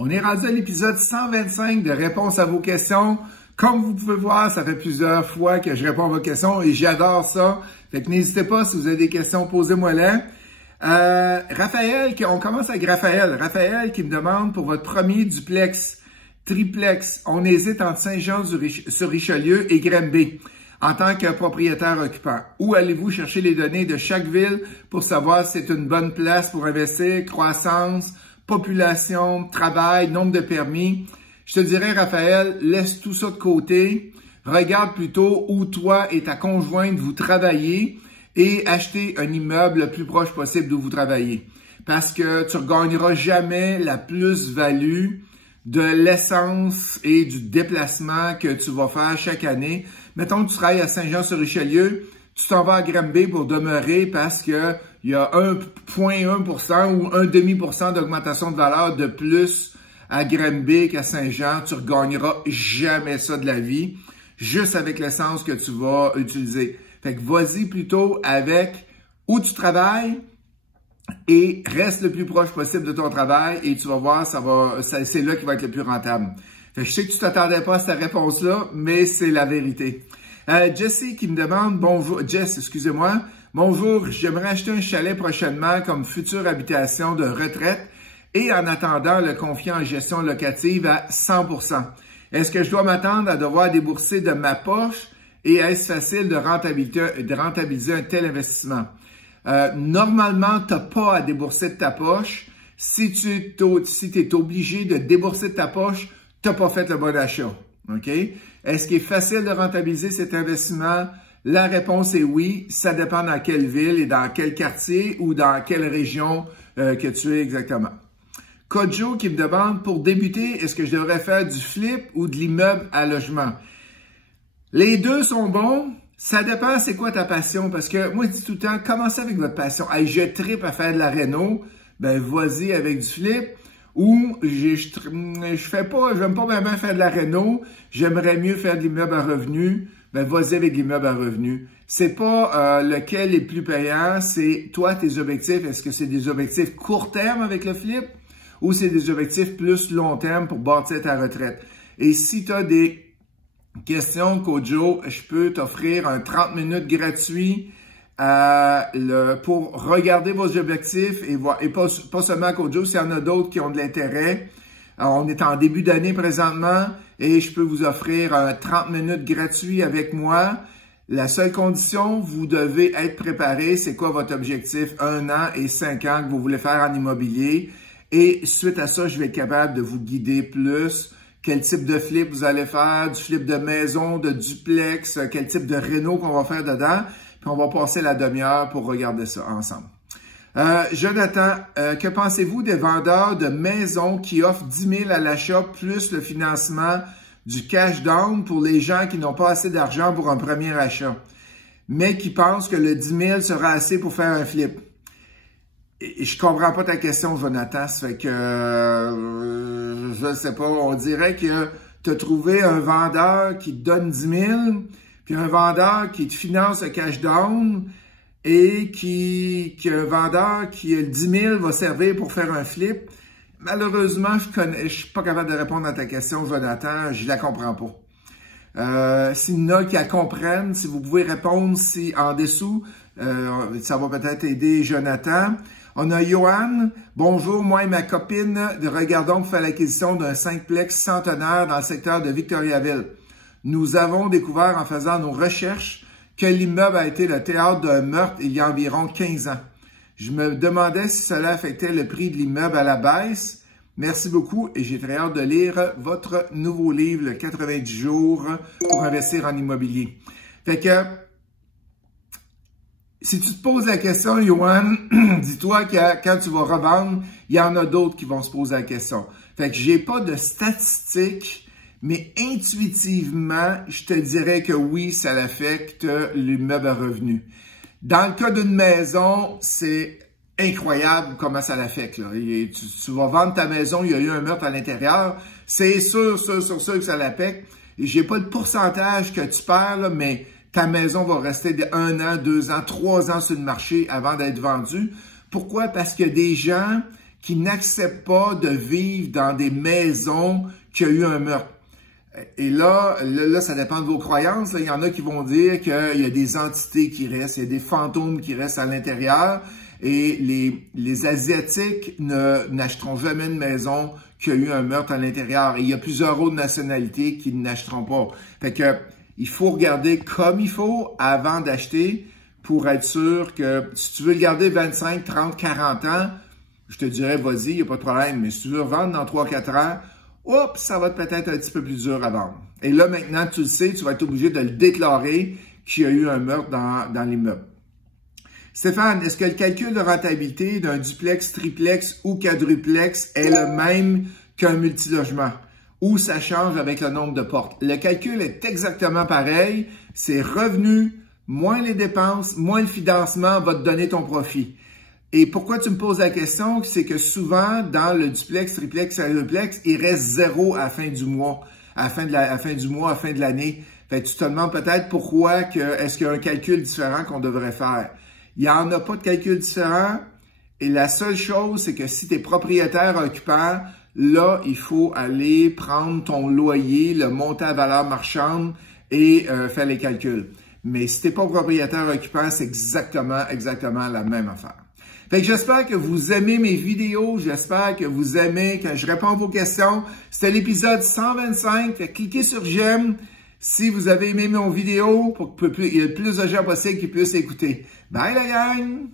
On est rendu à l'épisode 125 de Réponse à vos questions. Comme vous pouvez voir, ça fait plusieurs fois que je réponds à vos questions et j'adore ça. Fait que n'hésitez pas, si vous avez des questions, posez-moi-les. Raphaël, on commence avec Raphaël. Raphaël qui me demande pour votre premier duplex, triplex, on hésite entre Saint-Jean-sur-Richelieu et Granby en tant que propriétaire occupant. Où allez-vous chercher les données de chaque ville pour savoir si c'est une bonne place pour investir, croissance, population, travail, nombre de permis? Je te dirais, Raphaël, laisse tout ça de côté. Regarde plutôt où toi et ta conjointe vous travaillez et achetez un immeuble le plus proche possible d'où vous travaillez. Parce que tu ne regagneras jamais la plus-value de l'essence et du déplacement que tu vas faire chaque année. Mettons que tu travailles à Saint-Jean-sur-Richelieu, tu t'en vas à Granby pour demeurer parce que il y a 1,1% ou 1,5% d'augmentation de valeur de plus à Granby qu'à Saint-Jean. Tu ne regagneras jamais ça de la vie, juste avec l'essence que tu vas utiliser. Fait que vas-y plutôt avec où tu travailles et reste le plus proche possible de ton travail et tu vas voir, c'est là qui va être le plus rentable. Fait que je sais que tu t'attendais pas à cette réponse-là, mais c'est la vérité. Jessie qui me demande, bonjour, Jess, excusez-moi, bonjour, j'aimerais acheter un chalet prochainement comme future habitation de retraite et en attendant le confier en gestion locative à 100%. Est-ce que je dois m'attendre à devoir débourser de ma poche et est-ce facile de rentabiliser un tel investissement? Normalement, tu n'as pas à débourser de ta poche. Si tu es obligé de débourser de ta poche, tu n'as pas fait le bon achat. OK? Est-ce qu'il est facile de rentabiliser cet investissement? La réponse est oui. Ça dépend dans quelle ville et dans quel quartier ou dans quelle région que tu es exactement. Kojo qui me demande, pour débuter, est-ce que je devrais faire du flip ou de l'immeuble à logement? Les deux sont bons. Ça dépend c'est quoi ta passion. Parce que moi, je dis tout le temps, commencez avec votre passion. Hey, je trippe à faire de la réno. Ben, vas-y avec du flip. Ou j'aime pas vraiment faire de la réno. J'aimerais mieux faire de l'immeuble à revenus. Ben, vas-y avec l'immeuble à revenus. C'est pas lequel est plus payant. C'est toi, tes objectifs. Est-ce que c'est des objectifs court terme avec le flip? Ou c'est des objectifs plus long terme pour bâtir ta retraite? Et si tu as des questions, Kojo, je peux t'offrir un 30 minutes gratuit pour regarder vos objectifs et pas seulement Kojo, s'il y en a d'autres qui ont de l'intérêt. On est en début d'année présentement et je peux vous offrir un 30 minutes gratuit avec moi. La seule condition, vous devez être préparé. C'est quoi votre objectif 1 an et 5 ans que vous voulez faire en immobilier? Et suite à ça, je vais être capable de vous guider plus. Quel type de flip vous allez faire, du flip de maison, de duplex, quel type de réno qu'on va faire dedans. Puis on va passer la demi-heure pour regarder ça ensemble. Jonathan, que pensez-vous des vendeurs de maisons qui offrent 10 000 à l'achat plus le financement du cash down pour les gens qui n'ont pas assez d'argent pour un premier achat, mais qui pensent que le 10 000 sera assez pour faire un flip? Et je comprends pas ta question, Jonathan. Ça fait que, je sais pas, on dirait que tu as trouvé un vendeur qui te donne 10 000, puis un vendeur qui te finance le cash down, et un vendeur qui, le 10 000 va servir pour faire un flip. Malheureusement, je suis pas capable de répondre à ta question, Jonathan. Je la comprends pas. S'il y en a qui la comprennent, si vous pouvez répondre en dessous, ça va peut-être aider Jonathan. On a Johan. Bonjour, moi et ma copine regardons pour faire l'acquisition d'un 5plex centenaire dans le secteur de Victoriaville. Nous avons découvert en faisant nos recherches que l'immeuble a été le théâtre d'un meurtre il y a environ 15 ans. Je me demandais si cela affectait le prix de l'immeuble à la baisse. Merci beaucoup et j'ai très hâte de lire votre nouveau livre, le 90 jours pour investir en immobilier. Fait que, si tu te poses la question, Johan, dis-toi que quand tu vas revendre, il y en a d'autres qui vont se poser la question. Fait que j'ai pas de statistiques, mais intuitivement, je te dirais que oui, ça affecte l'immeuble à revenus. Dans le cas d'une maison, c'est incroyable comment ça l'affecte. Tu vas vendre ta maison, il y a eu un meurtre à l'intérieur, c'est sûr que ça l'affecte. J'ai pas le pourcentage que tu perds, là, mais ta maison va rester de 1 an, 2 ans, 3 ans sur le marché avant d'être vendue. Pourquoi? Parce qu'il y a des gens qui n'acceptent pas de vivre dans des maisons qui ont eu un meurtre. Et là, ça dépend de vos croyances. Là. Il y en a qui vont dire qu'il y a des entités qui restent, il y a des fantômes qui restent à l'intérieur. Et les Asiatiques n'achèteront jamais une maison qui a eu un meurtre à l'intérieur. Et il y a plusieurs autres nationalités qui n'achèteront pas. Fait que il faut regarder comme il faut avant d'acheter pour être sûr que si tu veux le garder 25, 30, 40 ans, je te dirais vas-y, il n'y a pas de problème. Mais si tu veux revendre dans 3-4 ans, oups, ça va peut-être un petit peu plus dur à vendre. Et là, maintenant, tu le sais, tu vas être obligé de le déclarer qu'il y a eu un meurtre dans l'immeuble. Stéphane, est-ce que le calcul de rentabilité d'un duplex, triplex ou quadruplex est le même qu'un multilogement? Ou ça change avec le nombre de portes? Le calcul est exactement pareil. C'est revenu, moins les dépenses, moins le financement va te donner ton profit. Et pourquoi tu me poses la question? C'est que souvent, dans le duplex, triplex, quadruplex, il reste 0 à la fin du mois, à la fin de l'année. Fait que tu te demandes peut-être pourquoi est-ce qu'il y a un calcul différent qu'on devrait faire. Il n'y en a pas de calcul différent. Et la seule chose, c'est que si tu es propriétaire occupant, là, il faut aller prendre ton loyer, le monter à valeur marchande et faire les calculs. Mais si tu n'es pas propriétaire occupant, c'est exactement la même affaire. Fait que j'espère que vous aimez mes vidéos, j'espère que vous aimez que je réponds à vos questions. C'était l'épisode 125, fait que cliquez sur j'aime si vous avez aimé mon vidéo pour qu'il y ait le plus de gens possible qui puissent écouter. Bye la gang!